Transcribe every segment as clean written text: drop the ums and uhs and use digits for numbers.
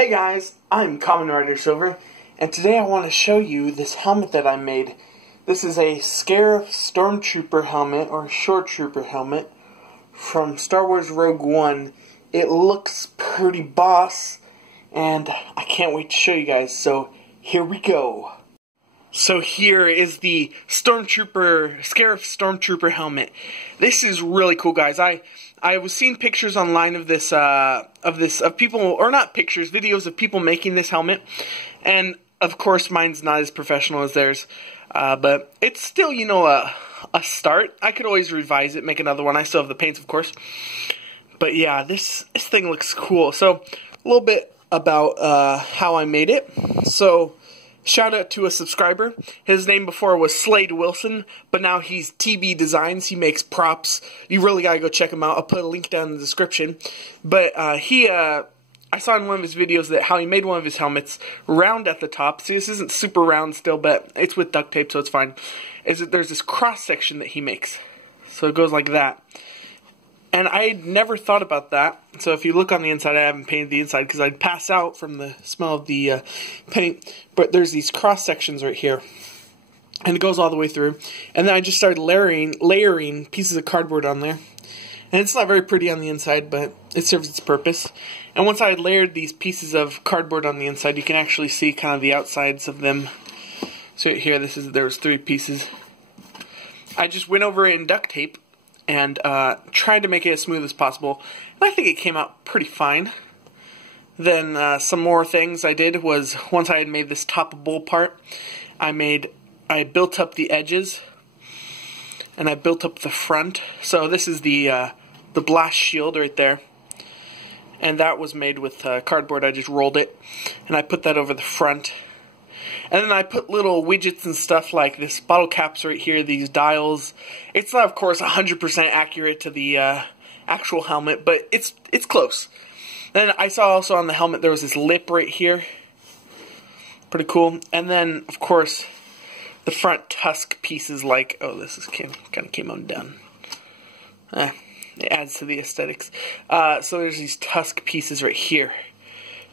Hey guys, I'm Kamen Rider Silver, and today I want to show you this helmet that I made. This is a Scarif Stormtrooper helmet, or Shore Trooper helmet, from Star Wars Rogue One. It looks pretty boss, and I can't wait to show you guys, so here we go. So here is the Scarif Stormtrooper helmet. This is really cool, guys. I was seeing pictures online of this of people, or not pictures, videos of people making this helmet, and of course mine's not as professional as theirs, but it's still, you know, a start. I could always revise it, make another one. I still have the paints, of course, but yeah, this thing looks cool. So a little bit about how I made it. So shout out to a subscriber. His name before was Slade Wilson, but now he's TB Designs. He makes props. You really gotta go check him out. I'll put a link down in the description. But I saw in one of his videos that how he made one of his helmets round at the top. See, this isn't super round still, but it's with duct tape, so it's fine. Is that there's this cross section that he makes, so it goes like that. And I never thought about that. So if you look on the inside, I haven't painted the inside because I'd pass out from the smell of the paint. But there's these cross sections right here, and it goes all the way through. And then I just started layering pieces of cardboard on there. And it's not very pretty on the inside, but it serves its purpose. And once I had layered these pieces of cardboard on the inside, you can actually see kind of the outsides of them. So here, there was 3 pieces. I just went over it in duct tape and tried to make it as smooth as possible, and I think it came out pretty fine. Then some more things I did was, once I had made this toppable part, I built up the edges, and I built up the front. So this is the blast shield right there, and that was made with cardboard. I just rolled it, and I put that over the front. And then I put little widgets and stuff like this bottle caps right here, these dials. It's not, of course, 100% accurate to the actual helmet, but it's close. Then I saw also on the helmet there was this lip right here. Pretty cool. And then, of course, the front Tusk pieces like, oh, this is kind of came undone. It adds to the aesthetics. So there's these Tusk pieces right here.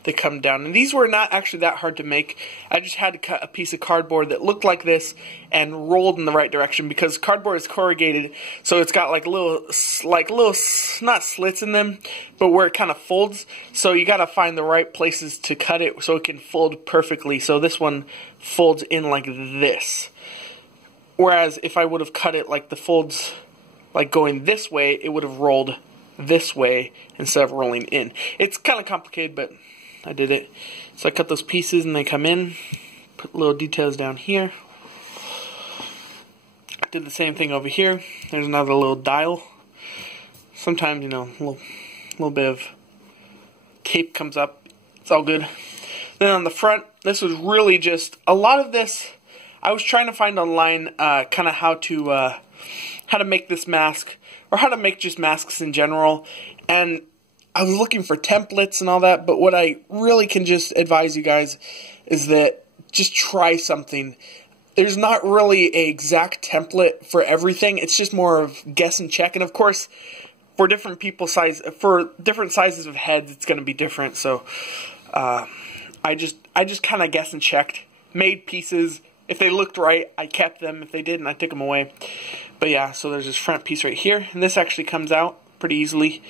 They come down, and these were not actually that hard to make. I just had to cut a piece of cardboard that looked like this and rolled in the right direction, because cardboard is corrugated, so it's got like little not slits in them, but where it kind of folds. So you got to find the right places to cut it so it can fold perfectly. So this one folds in like this. Whereas if I would have cut it like the folds like going this way, it would have rolled this way instead of rolling in. It's kind of complicated, but I did it. So I cut those pieces and they come in. Put little details down here. Did the same thing over here. There's another little dial. Sometimes, you know, a little bit of tape comes up. It's all good. Then on the front, this was really just a lot of this. I was trying to find online kind of how to make this mask, or how to make just masks in general, and I was looking for templates and all that, but what I really can just advise you guys is that just try something. There's not really an exact template for everything. It's just more of guess and check. And of course, for different different sizes of heads, it's going to be different. So I just kind of guess and checked, made pieces. If they looked right, I kept them. If they didn't, I took them away. But yeah, so there's this front piece right here, and this actually comes out pretty easily.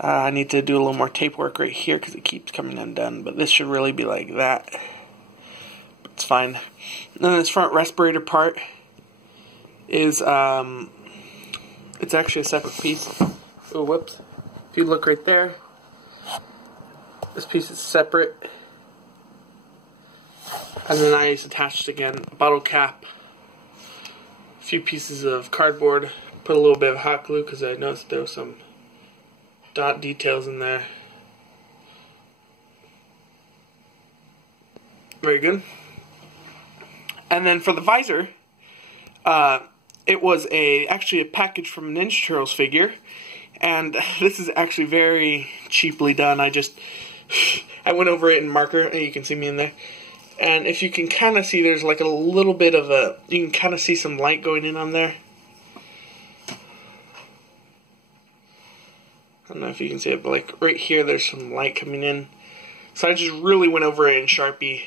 I need to do a little more tape work right here because it keeps coming undone, but this should really be like that. It's fine. And then this front respirator part is, it's actually a separate piece. Oh, whoops. If you look right there, this piece is separate. And then I just attached again a bottle cap, a few pieces of cardboard, put a little bit of hot glue because I noticed there was some dot details in there. Very good. And then for the visor, it was actually a package from a Ninja Turtles figure, and this is actually very cheaply done. I went over it in marker, and you can see me in there. And if you can kind of see, there's like a little bit of you can kind of see some light going in on there. I don't know if you can see it, but like right here there's some light coming in. So I just really went over it in Sharpie.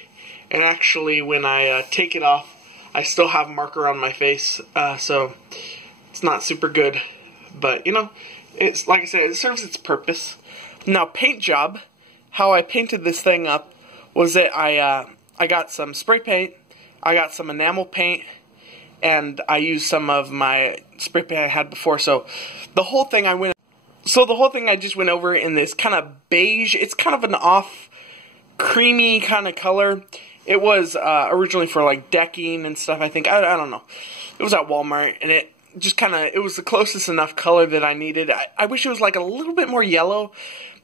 And actually, when I take it off, I still have marker on my face, so it's not super good. But, you know, it's like I said, it serves its purpose. Now, paint job, how I painted this thing up was that I got some spray paint, I got some enamel paint, and I used some of my spray paint I had before. So the whole thing I just went over in this kind of beige. It's kind of an off creamy kind of color. It was originally for like decking and stuff, I think. I don't know. It was at Walmart, and it just kind of, it was the closest enough color that I needed. I wish it was like a little bit more yellow,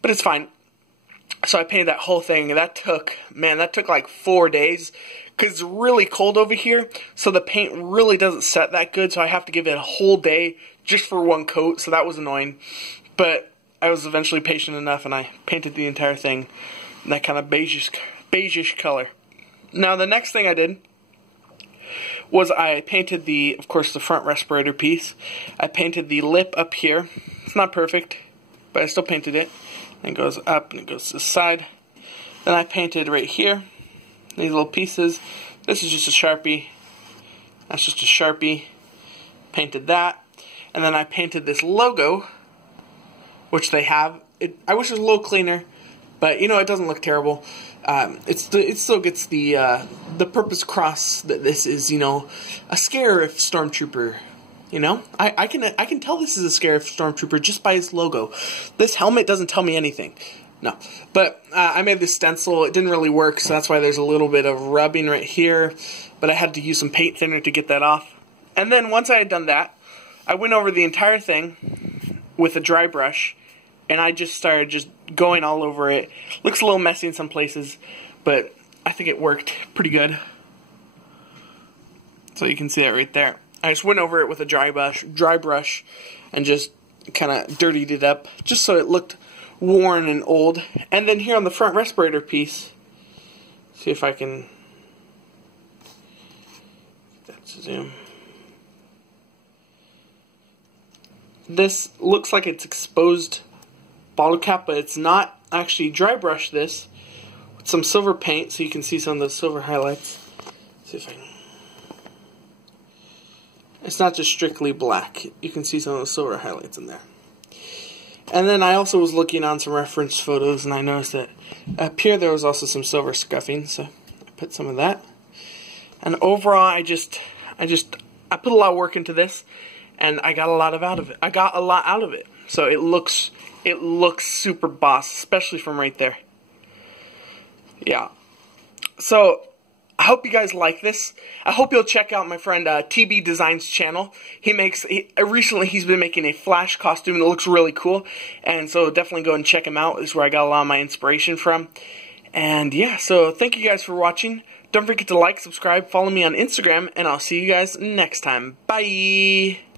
but it's fine. So I painted that whole thing, and that took like 4 days, because it's really cold over here, so the paint really doesn't set that good, so I have to give it a whole day just for one coat, so that was annoying. But I was eventually patient enough, and I painted the entire thing in that kind of beigeish color. Now, the next thing I did was I painted of course, the front respirator piece. I painted the lip up here. It's not perfect, but I still painted it. And it goes up and it goes to the side. Then I painted right here, these little pieces. This is just a Sharpie. That's just a Sharpie. Painted that. And then I painted this logo, which they have. I wish it was a little cleaner, but you know, it doesn't look terrible. It still gets the purpose across that this is, you know, a Scarif Stormtrooper. You know, I can tell this is a Scarif Stormtrooper just by its logo. This helmet doesn't tell me anything. No, but I made this stencil. It didn't really work, so that's why there's a little bit of rubbing right here. But I had to use some paint thinner to get that off. And then once I had done that, I went over the entire thing with a dry brush, and I just started just going all over it. Looks a little messy in some places, but I think it worked pretty good. So you can see that right there. I just went over it with a dry brush, and just kind of dirtied it up, just so it looked worn and old. And then here on the front respirator piece, see if I can get that to zoom. This looks like it's exposed bottle cap, but it's not. Actually dry brush this with some silver paint so you can see some of those silver highlights. See if I can. It's not just strictly black. You can see some of those silver highlights in there. And then I also was looking on some reference photos, and I noticed that up here there was also some silver scuffing, so I put some of that. And overall, I put a lot of work into this, and I got a lot out of it. So it looks super boss, especially from right there. Yeah. So I hope you guys like this. I hope you'll check out my friend TB Designs channel. Recently he's been making a Flash costume that looks really cool, and so definitely go and check him out. This is where I got a lot of my inspiration from. And yeah, so thank you guys for watching. Don't forget to like, subscribe, follow me on Instagram, and I'll see you guys next time. Bye!